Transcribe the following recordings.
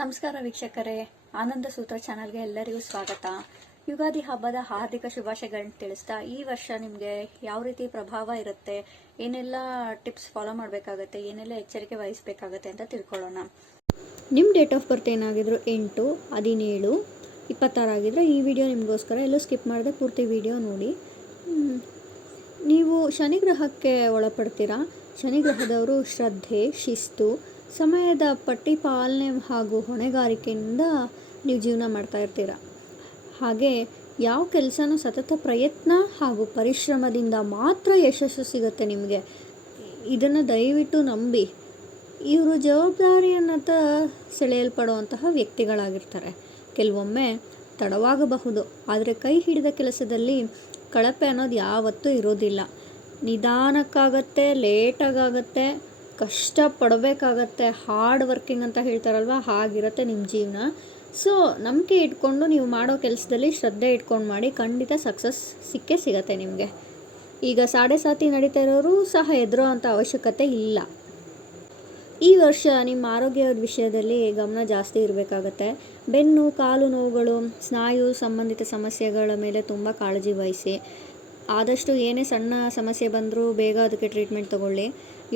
ನಮಸ್ಕಾರ ವೀಕ್ಷಕರೇ, ಆನಂದ ಸೂತ್ರ ಚಾನಲ್ಗೆ ಎಲ್ಲರಿಗೂ ಸ್ವಾಗತ. ಯುಗಾದಿ ಹಬ್ಬದ ಹಾರ್ದಿಕ ಶುಭಾಶಯಗಳನ್ನ ತಿಳಿಸ್ತಾ, ಈ ವರ್ಷ ನಿಮಗೆ ಯಾವ ರೀತಿ ಪ್ರಭಾವ ಇರುತ್ತೆ, ಏನೆಲ್ಲ ಟಿಪ್ಸ್ ಫಾಲೋ ಮಾಡಬೇಕಾಗತ್ತೆ, ಏನೆಲ್ಲ ಎಚ್ಚರಿಕೆ ವಹಿಸಬೇಕಾಗತ್ತೆ ಅಂತ ತಿಳ್ಕೊಳ್ಳೋಣ. ನಿಮ್ಮ ಡೇಟ್ ಆಫ್ ಬರ್ತ್ ಏನಾಗಿದ್ರು 8, 17, 26 ಆಗಿದ್ರೆ ಈ ವಿಡಿಯೋ ನಿಮಗೋಸ್ಕರ. ಎಲ್ಲೂ ಸ್ಕಿಪ್ ಮಾಡದೆ ಪೂರ್ತಿ ವಿಡಿಯೋ ನೋಡಿ. ನೀವು ಶನಿಗ್ರಹಕ್ಕೆ ಒಳಪಡ್ತೀರಾ. ಶನಿಗ್ರಹದವರು ಶ್ರದ್ಧೆ, ಶಿಸ್ತು, ಸಮಯದ ಪಟ್ಟಿ ಪಾಲನೆ ಹಾಗೂ ಹೊಣೆಗಾರಿಕೆಯಿಂದ ನೀವು ಜೀವನ ಮಾಡ್ತಾ ಇರ್ತೀರ. ಹಾಗೆ ಯಾವ ಕೆಲಸನೂ ಸತತ ಪ್ರಯತ್ನ ಹಾಗೂ ಪರಿಶ್ರಮದಿಂದ ಮಾತ್ರ ಯಶಸ್ಸು ಸಿಗುತ್ತೆ ನಿಮಗೆ. ಇದನ್ನು ದಯವಿಟ್ಟು ನಂಬಿ. ಇವರು ಜವಾಬ್ದಾರಿಯನ್ನತ ಸೆಳೆಯಲ್ಪಡುವಂತಹ ವ್ಯಕ್ತಿಗಳಾಗಿರ್ತಾರೆ. ಕೆಲವೊಮ್ಮೆ ತಡವಾಗಬಹುದು, ಆದರೆ ಕೈ ಹಿಡಿದ ಕೆಲಸದಲ್ಲಿ ಕಳಪೆ ಅನ್ನೋದು ಯಾವತ್ತೂ ಇರೋದಿಲ್ಲ. ನಿಧಾನಕ್ಕಾಗತ್ತೆ, ಲೇಟಾಗತ್ತೆ, ಕಷ್ಟಪಡಬೇಕಾಗತ್ತೆ. ಹಾರ್ಡ್ ವರ್ಕಿಂಗ್ ಅಂತ ಹೇಳ್ತಾರಲ್ವ, ಹಾಗಿರುತ್ತೆ ನಿಮ್ಮ ಜೀವನ. ಸೊ ನಂಬಿಕೆ ಇಟ್ಕೊಂಡು ನೀವು ಮಾಡೋ ಕೆಲಸದಲ್ಲಿ ಶ್ರದ್ಧೆ ಇಟ್ಕೊಂಡು ಮಾಡಿ, ಖಂಡಿತ ಸಕ್ಸಸ್ ಸಿಕ್ಕೇ ಸಿಗತ್ತೆ ನಿಮಗೆ. ಈಗ ಸಾಡೆ ಸಾತಿ ನಡೀತಾ ಇರೋರು ಸಹ ಹೆದರೋ ಅಂಥ ಅವಶ್ಯಕತೆ ಇಲ್ಲ. ಈ ವರ್ಷ ನಿಮ್ಮ ಆರೋಗ್ಯದ ವಿಷಯದಲ್ಲಿ ಗಮನ ಜಾಸ್ತಿ ಇರಬೇಕಾಗತ್ತೆ. ಬೆನ್ನು, ಕಾಲು ನೋವುಗಳು, ಸ್ನಾಯು ಸಂಬಂಧಿತ ಸಮಸ್ಯೆಗಳ ಮೇಲೆ ತುಂಬ ಕಾಳಜಿ ವಹಿಸಿ. ಆದಷ್ಟು ಏನೇ ಸಣ್ಣ ಸಮಸ್ಯೆ ಬಂದರೂ ಬೇಗ ಅದಕ್ಕೆ ಟ್ರೀಟ್ಮೆಂಟ್ ತಗೊಳ್ಳಿ.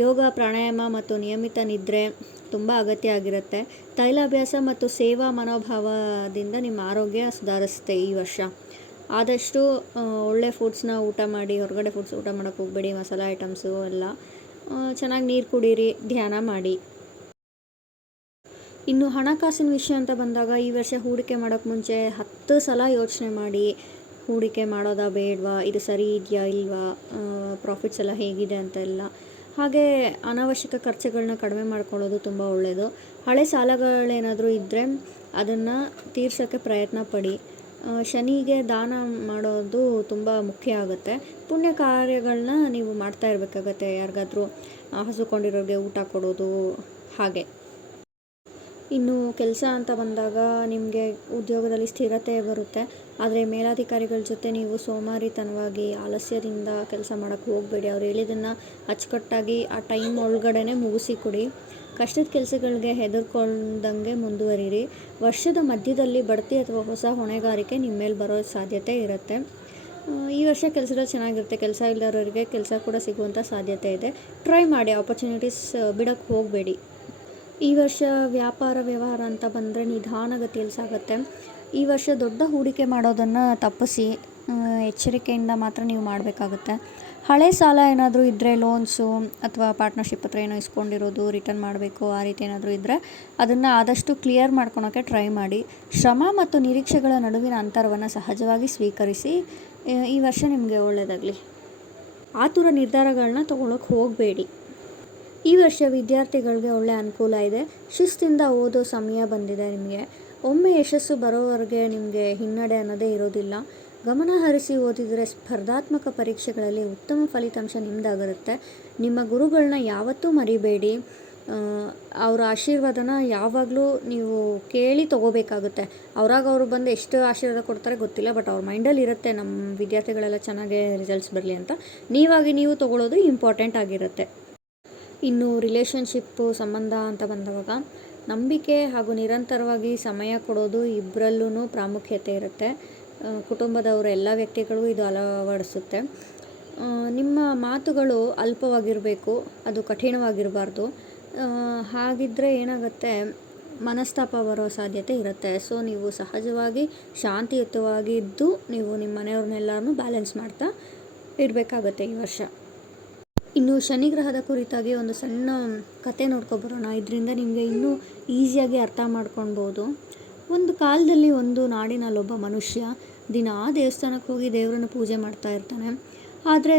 ಯೋಗ, ಪ್ರಾಣಾಯಾಮ ಮತ್ತು ನಿಯಮಿತ ನಿದ್ರೆ ತುಂಬ ಅಗತ್ಯ ಆಗಿರುತ್ತೆ. ತೈಲಾಭ್ಯಾಸ ಮತ್ತು ಸೇವಾ ಮನೋಭಾವದಿಂದ ನಿಮ್ಮ ಆರೋಗ್ಯ ಸುಧಾರಿಸುತ್ತೆ ಈ ವರ್ಷ. ಆದಷ್ಟು ಒಳ್ಳೆ ಫುಡ್ಸ್ನ ಊಟ ಮಾಡಿ, ಹೊರಗಡೆ ಫುಡ್ಸ್ ಊಟ ಮಾಡೋಕ್ಕೆ ಹೋಗಬೇಡಿ. ಮಸಾಲೆ ಐಟಮ್ಸು ಎಲ್ಲ ಚೆನ್ನಾಗಿ ನೀರು ಕುಡೀರಿ, ಧ್ಯಾನ ಮಾಡಿ. ಇನ್ನು ಹಣಕಾಸಿನ ವಿಷಯ ಅಂತ ಬಂದಾಗ, ಈ ವರ್ಷ ಹೂಡಿಕೆ ಮಾಡೋಕ್ಕೆ ಮುಂಚೆ 10 ಸಲ ಯೋಚನೆ ಮಾಡಿ, ಹೂಡಿಕೆ ಮಾಡೋದಾ ಬೇಡವಾ, ಇದು ಸರಿ ಇದೆಯಾ ಇಲ್ವಾ, ಪ್ರಾಫಿಟ್ಸ್ ಎಲ್ಲ ಹೇಗಿದೆ ಅಂತೆಲ್ಲ. ಹಾಗೆ ಅನಾವಶ್ಯಕ ಖರ್ಚುಗಳನ್ನ ಕಡಿಮೆ ಮಾಡ್ಕೊಳ್ಳೋದು ತುಂಬ ಒಳ್ಳೆಯದು. ಹಳೆ ಸಾಲಗಳೇನಾದರೂ ಇದ್ದರೆ ಅದನ್ನು ತೀರ್ಸೋಕ್ಕೆ ಪ್ರಯತ್ನ ಪಡಿ. ಶನಿಗೆ ದಾನ ಮಾಡೋದು ತುಂಬ ಮುಖ್ಯ ಆಗುತ್ತೆ. ಪುಣ್ಯ ಕಾರ್ಯಗಳನ್ನ ನೀವು ಮಾಡ್ತಾ ಇರಬೇಕಾಗತ್ತೆ. ಯಾರಿಗಾದ್ರೂ ಹಸುಕೊಂಡಿರೋರಿಗೆ ಊಟ ಕೊಡೋದು ಹಾಗೆ. ಇನ್ನು ಕೆಲಸ ಅಂತ ಬಂದಾಗ ನಿಮಗೆ ಉದ್ಯೋಗದಲ್ಲಿ ಸ್ಥಿರತೆ ಬರುತ್ತೆ. ಆದರೆ ಮೇಲಾಧಿಕಾರಿಗಳ ಜೊತೆ ನೀವು ಸೋಮಾರಿತನವಾಗಿ, ಆಲಸ್ಯದಿಂದ ಕೆಲಸ ಮಾಡೋಕ್ಕೆ ಹೋಗಬೇಡಿ. ಅವ್ರು ಹೇಳಿದ್ದನ್ನು ಅಚ್ಚುಕಟ್ಟಾಗಿ ಆ ಟೈಮ್ ಒಳಗಡೆ ಮುಗಿಸಿ ಕೊಡಿ. ಕಷ್ಟದ ಕೆಲಸಗಳಿಗೆ ಹೆದರ್ಕೊಂಡಂಗೆ ಮುಂದುವರಿರಿ. ವರ್ಷದ ಮಧ್ಯದಲ್ಲಿ ಬಡ್ತಿ ಅಥವಾ ಹೊಸ ಹೊಣೆಗಾರಿಕೆ ನಿಮ್ಮ ಮೇಲೆ ಬರೋ ಸಾಧ್ಯತೆ ಇರುತ್ತೆ. ಈ ವರ್ಷ ಕೆಲಸದಲ್ಲಿ ಚೆನ್ನಾಗಿರುತ್ತೆ. ಕೆಲಸ ಇಲ್ಲದವರಿಗೆ ಕೆಲಸ ಕೂಡ ಸಿಗುವಂಥ ಸಾಧ್ಯತೆ ಇದೆ. ಟ್ರೈ ಮಾಡಿ, ಆಪರ್ಚುನಿಟೀಸ್ ಬಿಡೋಕ್ಕೆ ಹೋಗಬೇಡಿ. ಈ ವರ್ಷ ವ್ಯಾಪಾರ ವ್ಯವಹಾರ ಅಂತ ಬಂದರೆ ನಿಧಾನಗತಿಯಲ್ಲಿ ಸಾಗುತ್ತೆ. ಈ ವರ್ಷ ದೊಡ್ಡ ಹೂಡಿಕೆ ಮಾಡೋದನ್ನು ತಪ್ಪಿಸಿ ಎಚ್ಚರಿಕೆಯಿಂದ ಮಾತ್ರ ನೀವು ಮಾಡಬೇಕಾಗುತ್ತೆ. ಹಳೆ ಸಾಲ ಏನಾದರೂ ಇದ್ದರೆ, ಲೋನ್ಸು ಅಥವಾ ಪಾರ್ಟ್ನರ್ಶಿಪ್ ಹತ್ರ ಏನೋ ಇಸ್ಕೊಂಡಿರೋದು ರಿಟರ್ನ್ ಮಾಡಬೇಕು, ಆ ರೀತಿ ಏನಾದರೂ ಇದ್ದರೆ ಅದನ್ನು ಆದಷ್ಟು ಕ್ಲಿಯರ್ ಮಾಡ್ಕೊಳೋಕ್ಕೆ ಟ್ರೈ ಮಾಡಿ. ಶ್ರಮ ಮತ್ತು ನಿರೀಕ್ಷೆಗಳ ನಡುವಿನ ಅಂತರವನ್ನು ಸಹಜವಾಗಿ ಸ್ವೀಕರಿಸಿ. ಈ ವರ್ಷ ನಿಮಗೆ ಒಳ್ಳೆಯದಾಗಲಿ. ಆತುರ ನಿರ್ಧಾರಗಳನ್ನ ತೊಗೊಳಕ್ಕೆ ಹೋಗಬೇಡಿ. ಈ ವರ್ಷ ವಿದ್ಯಾರ್ಥಿಗಳಿಗೆ ಒಳ್ಳೆಯ ಅನುಕೂಲ ಇದೆ. ಶಿಸ್ತಿಂದ ಓದೋ ಸಮಯ ಬಂದಿದೆ ನಿಮಗೆ. ಒಮ್ಮೆ ಯಶಸ್ಸು ಬರೋವರೆಗೆ ನಿಮಗೆ ಹಿನ್ನಡೆ ಅನ್ನೋದೇ ಇರೋದಿಲ್ಲ. ಗಮನ ಹರಿಸಿ ಓದಿದರೆ ಸ್ಪರ್ಧಾತ್ಮಕ ಪರೀಕ್ಷೆಗಳಲ್ಲಿ ಉತ್ತಮ ಫಲಿತಾಂಶ ನಿಮ್ಮದಾಗಿರುತ್ತೆ. ನಿಮ್ಮ ಗುರುಗಳನ್ನ ಯಾವತ್ತೂ ಮರಿಬೇಡಿ. ಅವರ ಆಶೀರ್ವಾದನ ಯಾವಾಗಲೂ ನೀವು ಕೇಳಿ ತೊಗೋಬೇಕಾಗುತ್ತೆ. ಅವ್ರು ಬಂದು ಎಷ್ಟು ಆಶೀರ್ವಾದ ಕೊಡ್ತಾರೆ ಗೊತ್ತಿಲ್ಲ, ಬಟ್ ಅವ್ರ ಮೈಂಡಲ್ಲಿ ಇರುತ್ತೆ ನಮ್ಮ ವಿದ್ಯಾರ್ಥಿಗಳೆಲ್ಲ ಚೆನ್ನಾಗೇ ರಿಸಲ್ಟ್ಸ್ ಬರಲಿ ಅಂತ. ನೀವಾಗಿ ನೀವು ತೊಗೊಳ್ಳೋದು ಇಂಪಾರ್ಟೆಂಟ್ ಆಗಿರುತ್ತೆ. ಇನ್ನು ರಿಲೇಷನ್ಶಿಪ್ಪು, ಸಂಬಂಧ ಅಂತ ಬಂದಾಗ ನಂಬಿಕೆ ಹಾಗೂ ನಿರಂತರವಾಗಿ ಸಮಯ ಕೊಡೋದು ಇಬ್ಬರಲ್ಲೂ ಪ್ರಾಮುಖ್ಯತೆ ಇರುತ್ತೆ. ಕುಟುಂಬದವರ ಎಲ್ಲ ವ್ಯಕ್ತಿಗಳು ಇದು ಅಳವಡಿಸುತ್ತೆ. ನಿಮ್ಮ ಮಾತುಗಳು ಅಲ್ಪವಾಗಿರಬೇಕು, ಅದು ಕಠಿಣವಾಗಿರಬಾರ್ದು. ಹಾಗಿದ್ದರೆ ಏನಾಗುತ್ತೆ, ಮನಸ್ತಾಪ ಬರೋ ಸಾಧ್ಯತೆ ಇರುತ್ತೆ. ಸೊ ನೀವು ಸಹಜವಾಗಿ ಶಾಂತಿಯುತವಾಗಿ ಇದ್ದು ನೀವು ನಿಮ್ಮ ಮನೆಯವ್ರನ್ನೆಲ್ಲರನ್ನೂ ಬ್ಯಾಲೆನ್ಸ್ ಮಾಡ್ತಾ ಇರಬೇಕಾಗತ್ತೆ ಈ ವರ್ಷ. ಇನ್ನು ಶನಿಗ್ರಹದ ಕುರಿತಾಗಿ ಒಂದು ಸಣ್ಣ ಕತೆ ನೋಡ್ಕೊಬರೋಣ. ಇದರಿಂದ ನಿಮಗೆ ಇನ್ನೂ ಈಸಿಯಾಗಿ ಅರ್ಥ ಮಾಡ್ಕೊಳ್ಬೋದು. ಒಂದು ಕಾಲದಲ್ಲಿ ಒಂದು ನಾಡಿನಲ್ಲೊಬ್ಬ ಮನುಷ್ಯ ದಿನ ದೇವಸ್ಥಾನಕ್ಕೆ ಹೋಗಿ ದೇವರನ್ನು ಪೂಜೆ ಮಾಡ್ತಾ ಇರ್ತಾನೆ. ಆದರೆ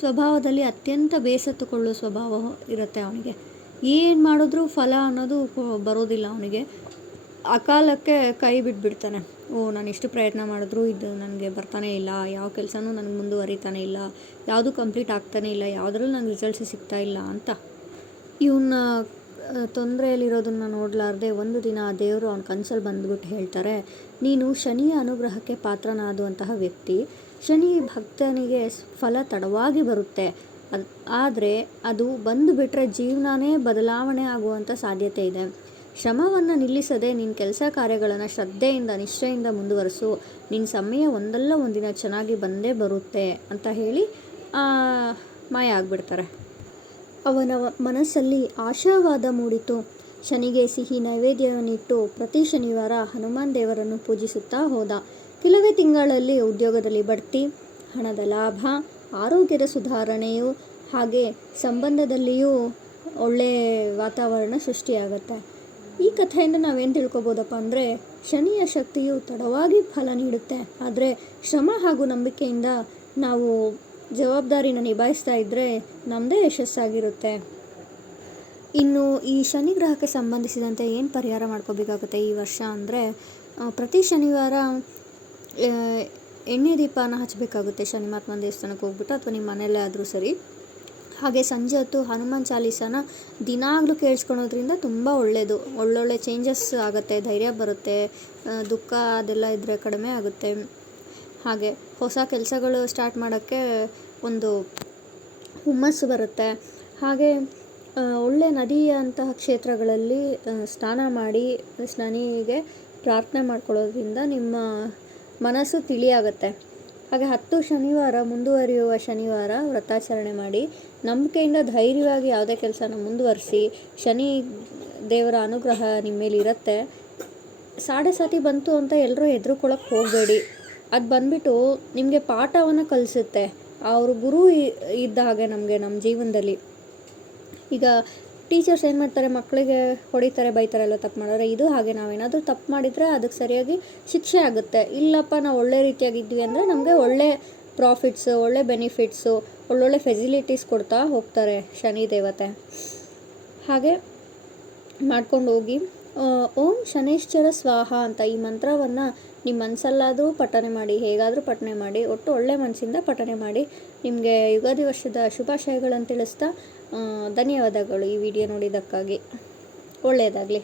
ಸ್ವಭಾವದಲ್ಲಿ ಅತ್ಯಂತ ಬೇಸತ್ತುಕೊಳ್ಳೋ ಸ್ವಭಾವ ಇರುತ್ತೆ ಅವನಿಗೆ. ಏನು ಮಾಡಿದ್ರೂ ಫಲ ಅನ್ನೋದು ಬರೋದಿಲ್ಲ ಅವನಿಗೆ. ಅಕಾಲಕ್ಕೆ ಕೈ ಬಿಟ್ಬಿಡ್ತಾನೆ. ನಾನು ಎಷ್ಟು ಪ್ರಯತ್ನ ಮಾಡಿದ್ರೂ ಇದು ನನಗೆ ಬರ್ತಾನೆ ಇಲ್ಲ, ಯಾವ ಕೆಲಸನೂ ನನಗೆ ಮುಂದುವರಿತಾನೆ ಇಲ್ಲ, ಯಾವುದೂ ಕಂಪ್ಲೀಟ್ ಆಗ್ತಾನೆ ಇಲ್ಲ, ಯಾವುದ್ರಲ್ಲೂ ನನಗೆ ರಿಸಲ್ಟ್ಸ್ ಸಿಗ್ತಾ ಇಲ್ಲ ಅಂತ. ಇವನ್ನ ತೊಂದರೆಯಲ್ಲಿರೋದನ್ನು ನೋಡಲಾರ್ದೆ ಒಂದು ದಿನ ದೇವರು ಅವನ ಕನಸಲ್ಲಿ ಬಂದುಬಿಟ್ಟು ಹೇಳ್ತಾರೆ, ನೀನು ಶನಿಯ ಅನುಗ್ರಹಕ್ಕೆ ಪಾತ್ರನಾದುವಂತಹ ವ್ಯಕ್ತಿ. ಶನಿ ಭಕ್ತನಿಗೆ ಫಲ ತಡವಾಗಿ ಬರುತ್ತೆ, ಆದರೆ ಅದು ಬಂದುಬಿಟ್ರೆ ಜೀವನನೇ ಬದಲಾವಣೆ ಆಗುವಂಥ ಸಾಧ್ಯತೆ ಇದೆ. ಶ್ರಮವನ್ನು ನಿಲ್ಲಿಸದೆ ನಿನ್ನ ಕೆಲಸ ಕಾರ್ಯಗಳನ್ನು ಶ್ರದ್ಧೆಯಿಂದ ನಿಷ್ಠೆಯಿಂದ ಮುಂದುವರಿಸು, ನಿನ್ನ ಸಮಯ ಒಂದಲ್ಲ ಒಂದಿನ ಚೆನ್ನಾಗಿ ಬಂದೇ ಬರುತ್ತೆ ಅಂತ ಹೇಳಿ ಮಾಯ ಆಗಿಬಿಡ್ತಾರೆ. ಅವನ ಮನಸ್ಸಲ್ಲಿ ಆಶಾವಾದ ಮೂಡಿತು. ಶನಿಗೆ ಸಿಹಿ ನೈವೇದ್ಯವನ್ನಿಟ್ಟು ಪ್ರತಿ ಶನಿವಾರ ಹನುಮಾನ್ ದೇವರನ್ನು ಪೂಜಿಸುತ್ತಾ ಹೋದ. ಕೆಲವೇ ತಿಂಗಳಲ್ಲಿ ಉದ್ಯೋಗದಲ್ಲಿ ಬಡ್ತಿ, ಹಣದ ಲಾಭ, ಆರೋಗ್ಯದ ಸುಧಾರಣೆಯು ಹಾಗೆ ಸಂಬಂಧದಲ್ಲಿಯೂ ಒಳ್ಳೆಯ ವಾತಾವರಣ ಸೃಷ್ಟಿಯಾಗುತ್ತೆ. ಈ ಕಥೆಯಿಂದ ನಾವೇನು ತಿಳ್ಕೊಬೋದಪ್ಪ ಅಂದರೆ, ಶನಿಯ ಶಕ್ತಿಯು ತಡವಾಗಿ ಫಲ ನೀಡುತ್ತೆ, ಆದರೆ ಶ್ರಮ ಹಾಗೂ ನಂಬಿಕೆಯಿಂದ ನಾವು ಜವಾಬ್ದಾರಿನ ನಿಭಾಯಿಸ್ತಾ ಇದ್ದರೆ ನಮ್ಮದೇ ಯಶಸ್ಸಾಗಿರುತ್ತೆ. ಇನ್ನು ಈ ಶನಿ ಗ್ರಹಕ್ಕೆ ಸಂಬಂಧಿಸಿದಂತೆ ಏನು ಪರಿಹಾರ ಮಾಡ್ಕೋಬೇಕಾಗುತ್ತೆ ಈ ವರ್ಷ ಅಂದರೆ, ಪ್ರತಿ ಶನಿವಾರ ಎಣ್ಣೆ ದೀಪನ ಹಚ್ಚಬೇಕಾಗುತ್ತೆ. ಶನಿ ಮಹಾತ್ಮನ ದೇವಸ್ಥಾನಕ್ಕೆ ಹೋಗ್ಬಿಟ್ಟು ಅಥವಾ ನಿಮ್ಮ ಮನೆಯಲ್ಲೇ ಆದರೂ ಸರಿ. ಹಾಗೆ ಸಂಜೆ ಹೊತ್ತು ಹನುಮಾನ್ ಚಾಲೀಸನ ದಿನಾಗಲೂ ಕೇಳಿಸ್ಕೊಳೋದ್ರಿಂದ ತುಂಬ ಒಳ್ಳೆಯದು. ಒಳ್ಳೊಳ್ಳೆ ಚೇಂಜಸ್ ಆಗುತ್ತೆ, ಧೈರ್ಯ ಬರುತ್ತೆ, ದುಃಖ ಅದೆಲ್ಲ ಇದ್ದರೆ ಕಡಿಮೆ ಆಗುತ್ತೆ. ಹಾಗೆ ಹೊಸ ಕೆಲಸಗಳು ಸ್ಟಾರ್ಟ್ ಮಾಡೋಕ್ಕೆ ಒಂದು ಹುಮ್ಮಸ್ಸು ಬರುತ್ತೆ. ಹಾಗೆ ಒಳ್ಳೆಯ ನದಿಯಂತಹ ಕ್ಷೇತ್ರಗಳಲ್ಲಿ ಸ್ನಾನ ಮಾಡಿ ಶನಿಗೆ ಪ್ರಾರ್ಥನೆ ಮಾಡ್ಕೊಳ್ಳೋದ್ರಿಂದ ನಿಮ್ಮ ಮನಸ್ಸು ತಿಳಿಯಾಗುತ್ತೆ. ಹಾಗೆ 10 ಶನಿವಾರ ಮುಂದುವರಿಯುವ ಶನಿವಾರ ವ್ರತಾಚರಣೆ ಮಾಡಿ ನಂಬಿಕೆಯಿಂದ ಧೈರ್ಯವಾಗಿ ಯಾವುದೇ ಕೆಲಸನ ಮುಂದುವರಿಸಿ. ಶನಿ ದೇವರ ಅನುಗ್ರಹ ನಿಮ್ಮ ಮೇಲೆ ಇರುತ್ತೆ. ಸಾಡೆ ಸಾತಿ ಬಂತು ಅಂತ ಎಲ್ಲರೂ ಹೆದರ್ಕೊಳ್ಳೋಕ್ಕೆ ಹೋಗಬೇಡಿ. ಅದು ಬಂದುಬಿಟ್ಟು ನಿಮಗೆ ಪಾಠವನ್ನು ಕಲಿಸುತ್ತೆ. ಅವರು ಗುರು ಇದ್ದ ಹಾಗೆ ನಮ್ಮ ಜೀವನದಲ್ಲಿ. ಈಗ ಟೀಚರ್ಸ್ ಏನು ಮಾಡ್ತಾರೆ, ಮಕ್ಕಳಿಗೆ ಹೊಡಿತಾರೆ, ಬೈತಾರೆ ಎಲ್ಲ ತಪ್ಪು ಮಾಡಿದ್ರೆ. ಇದು ಹಾಗೆ ನಾವೇನಾದರೂ ತಪ್ಪು ಮಾಡಿದರೆ ಅದಕ್ಕೆ ಸರಿಯಾಗಿ ಶಿಕ್ಷೆ ಆಗುತ್ತೆ. ಇಲ್ಲಪ್ಪ ನಾವು ಒಳ್ಳೆ ರೀತಿಯಾಗಿದ್ವಿ ಅಂದರೆ ನಮಗೆ ಒಳ್ಳೆ ಪ್ರಾಫಿಟ್ಸು, ಒಳ್ಳೆ ಬೆನಿಫಿಟ್ಸು, ಒಳ್ಳೊಳ್ಳೆ ಫೆಸಿಲಿಟೀಸ್ ಕೊಡ್ತಾ ಹೋಗ್ತಾರೆ ಶನಿ ದೇವತೆ. ಹಾಗೆ ಮಾಡ್ಕೊಂಡು ಹೋಗಿ. ಓಂ ಶನೈಶ್ಚರ ಸ್ವಾಹ ಅಂತ ಈ ಮಂತ್ರವನ್ನು ನಿಮ್ಮ ಮನಸ್ಸಲ್ಲಾದರೂ ಪಠನೆ ಮಾಡಿ, ಹೇಗಾದರೂ ಪಠನೆ ಮಾಡಿ, ಒಟ್ಟು ಒಳ್ಳೆ ಮನಸ್ಸಿಂದ ಪಠನೆ ಮಾಡಿ. ನಿಮಗೆ ಯುಗಾದಿ ವರ್ಷದ ಶುಭಾಶಯಗಳನ್ನು ತಿಳಿಸ್ತಾ ಧನ್ಯವಾದಗಳು ಈ ವಿಡಿಯೋ ನೋಡಿದ್ದಕ್ಕಾಗಿ. ಒಳ್ಳೆಯದಾಗಲಿ.